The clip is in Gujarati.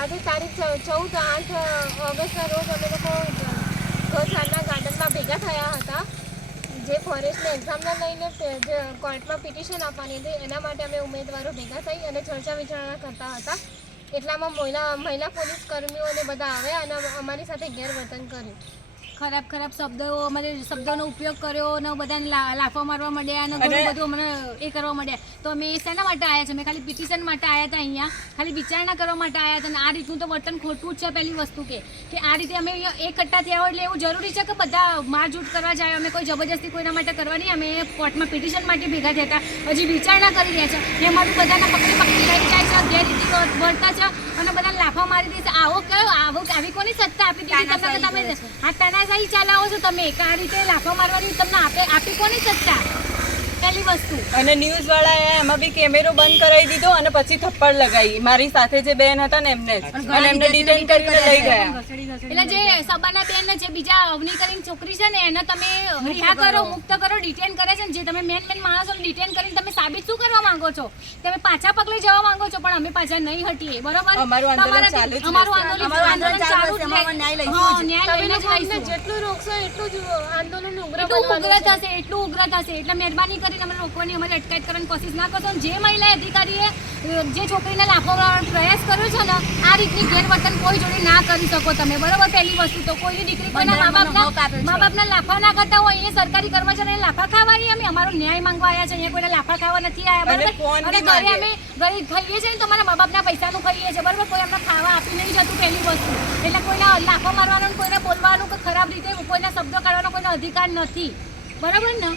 આજે તારીખ ચૌદ આઠ ઓગસ્ટના રોજ અમે લોકો ગૌશાળના ગાર્ડનમાં ભેગા થયા હતા. જે ફોરેસ્ટને એક્ઝામને લઈને જે કોર્ટમાં પિટિશન આપવાની હતી, એના માટે અમે ઉમેદવારો ભેગા થઈ અને ચર્ચા વિચારણા કરતા હતા. એટલામાં મહિલા મહિલા પોલીસ કર્મીઓને બધા આવ્યા અને અમારી સાથે ગેરવર્તન કર્યું. ખરાબ ખરાબ શબ્દો અમારે શબ્દોનો ઉપયોગ કર્યો ને બધાને લાફા મારવા માંડ્યા અને ઘણું બધું અમને એ કરવા મળ્યા તો અમે શેના માટે આવ્યા છે? અમે ખાલી પિટિશન માટે આવ્યા હતા અહીંયા. ખાલી વિચારણા કરવા માટે આવ્યા હતા અને આ રીતનું તો વર્તન ખોટું જ છે પહેલી વસ્તુ કે કે આ રીતે અમે એકઠા થયા હોય એટલે એવું જરૂરી છે કે બધા મારઝૂટ કરવા જાય? અમે કોઈ જબરજસ્તી કોઈના માટે કરવા નહીં અમે કોર્ટમાં પિટિશન માટે ભેગા થયા હતા. હજી વિચારણા કરી રહ્યા છે. એ અમારું બધાના પકડી પકડી લઈ જાય છે ગેરરીતિ વર્તા છે અને બધાને લાફા મારી દે છે. આવો કયો? આવો આવી કોની સત્તા આપી દીધી? તમે હા તાનાશાહી ચલાવો છો તમે. આ રીતે લાફા મારવાની તમને આપે આપી કોની સત્તા પહેલી વસ્તુ. અને ન્યૂઝ વાળાએ એમાં બી કેમેરો બંધ કરાવી દીધો અને પછી થપ્પડ લગાવી. મારી સાથે જે બેન હતા ને એમને અને એમને ડિટેન કરીને લઈ ગયા. એટલે જે સબાના બેન ને જે બીજા અવની કરીને છોકરી છે ને એને તમે રિહા કરો મુક્ત કરો ડિટેન કરે છે ને જે તમે મેન મેન માણસો ડિટેન કરીને તમે સાબિત શું કરવા માંગો છો? તમે પાછા પગલે જવા માંગો છો પણ અમે પાછા નહીં હટીએ બરોબર? અમારું આંદોલન ચાલુ છે અમારું. આંદોલન આંદોલન ચાલુ છે. ન્યાય રહીશું. જેટલું રોકશો એટલું જ આંદોલન ઉગ્ર એટલું ઉગ્ર થશે એટલું ઉગ્ર થશે એટલે મહેરબાની કરીને અમે રોકવાની અમારી અટકાયત કરવાની કોશિશ ના કરશો. જે મહિલા અધિકારીએ જે છોકરીને લાફો મારવાનો પ્રયાસ કર્યો છે ને આ રીતની ગેરવર્તન કોઈ જોડે ના કરી શકો તમે. બરોબર? પહેલી વસ્તુ તો કોઈની દીકરી કોઈના મા બાપના મા બાપના લાફા ના કરતા હોય એ સરકારી કર્મચારીને લાફા ખાવા અમે અમારો ન્યાય માંગવા આવ્યા છે. અહીંયા કોઈને લાફા ખાવા નથી આવ્યા બરાબર? અને ઘરે અમે ગરીબ ખાઈએ છીએ ને તો અમારા મા બાપના પૈસાનું ખાઈએ છીએ. બરોબર? કોઈ અમને ખાવા આપી નહીં જતું પહેલી વસ્તુ. એટલે કોઈને લાફો મારવાનો કોઈને બોલવાનું કે ખરાબ રીતે કોઈના શબ્દો કાઢવાનો કોઈનો અધિકાર નથી. બરાબર ને?